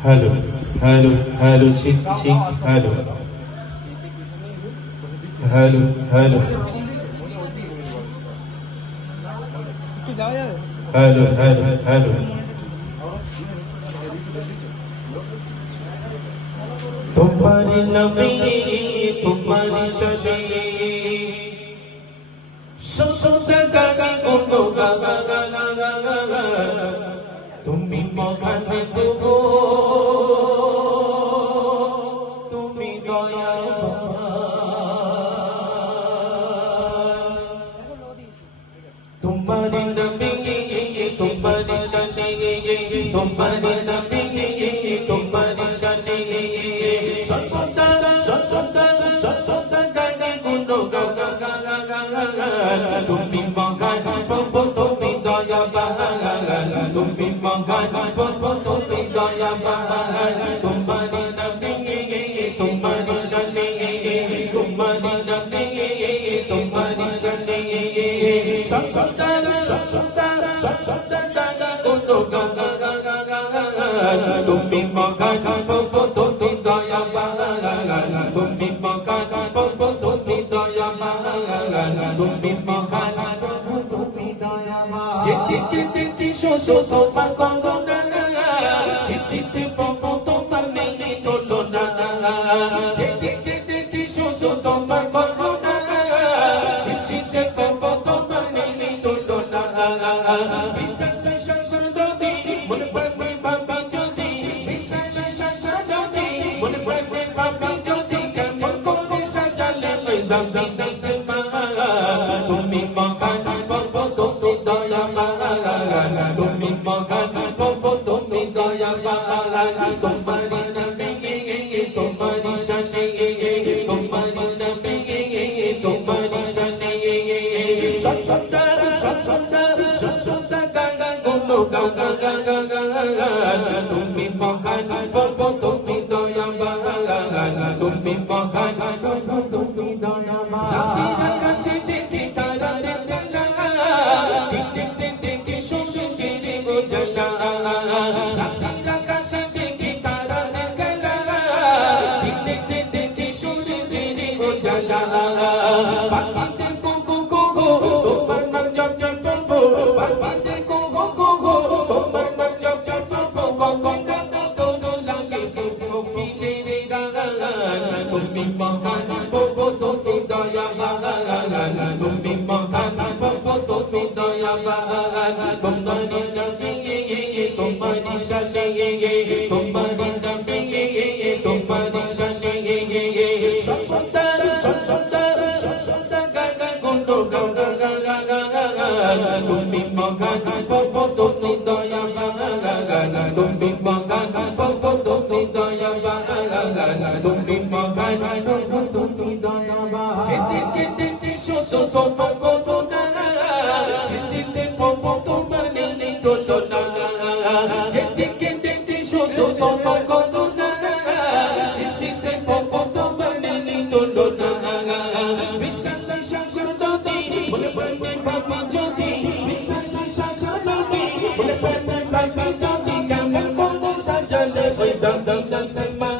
Hello, hello, hello, chick, chick, hello, hello, hello, hello, hello, hello. तुम्हारी नबी तुम्हारी शबी सुसुदा गागा गुनो गागा गागा गागा तुम्ही मगाने देबो तुम्ही दया तुम्हारी नबी तुम्हारी शबी तुम्हारी नबी तुम्हारी शबी তুমি মগান প্রভু তুমি দয়াবান তুমি মগান প্রভু তুমি দয়াবান তোমারি নবী তোমারি শানে তোমারি নবী তোমারি শানে সব তুমি মগান প্রভু তুমি দয়াবান তুমি মগান প্রভু তুমি দয়াবান তুমি মগান প্রভু তুমি দয়াবান যে শোষো তোমার করুণা সৃষ্টি প্রভু তোমার নেই তুলনা যে শোষো তোমার করুণা সৃষ্টি প্রভু তোমার নেই তুলনা বিশ্বাস নদী মনে পড়বে ভাবি যদি বিশ্বাস নদী মনে পড়বে ভাবি যদি কেমন করে সাজালে দামি দাসে মা তুমি মগান প্রভু তুমি দয়াবান তুমি মগান প্রভু তুমি দয়াবান তোমারি নবী তোমারি শানে তোমারি নবী তোমারি শানে সৎসদা গাগা গুনো গাগা গাগা গাগা তুমি মগান প্রভু তুমি দয়াবান তুমি মগান প্রভু তুমি দয়াবান রাতের আকাশে দেখি তারা দেখে না দেখতে দেখে শুনে চিরে বোঝানা রাতের আকাশে দেখি তারা দেখে না দেখতে দেখে শুনে চিরে বোঝানা পাখিদের কুকু কুকু তোমার নাম জপ জপ প্রভু পাখিদের কুকু কুকু তোমার নাম জপ জপ প্রভু কখন তোর লাগে কোকিলের গান তুমি মগান প্রভু তুমি দয়াবান তুমি মগান প্রভু তুমি দয়াবান তোমারি নবী তোমারি শানে তোমারি নবী তোমারি শানে সৎসদা গাগা গুনো গাগা গাগা গাগা তুমি মগান প্রভু তুমি দয়াবান তুমি মগান প্রভু তুমি দয়াবান তুমি মগান প্রভু তুমি দয়াবান যেতে শোষো তোমার করুণা সৃষ্টি প্রভু তোমার নেই তুলনা যেতে শোষো তোমার করুণা সৃষ্টি প্রভু তোমার নেই তুলনা বিশ্বাস নদী মনে পড়বে ভাবি যদি বিশ্বাস নদী মনে পড়বে ভাবি যদি কেমন করে সাজালে দামি দাসে মা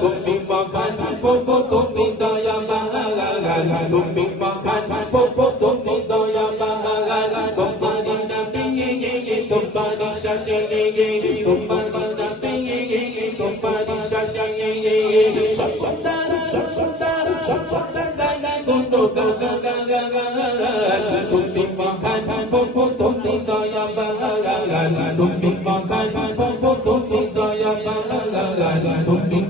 তুমি মগান প্রভু তুমি দয়াবান তুমি মগান প্রভু তুমি দয়াবান তোমারি নবী তোমারি শানে তোমারি নবী তোমারি শানে সৎসদা গাগা গুনো গাগা গাগা গাগা তুমি মগান প্রভু তুমি দয়াবান তুমি মগান প্রভু তুমি দয়াবান তুমি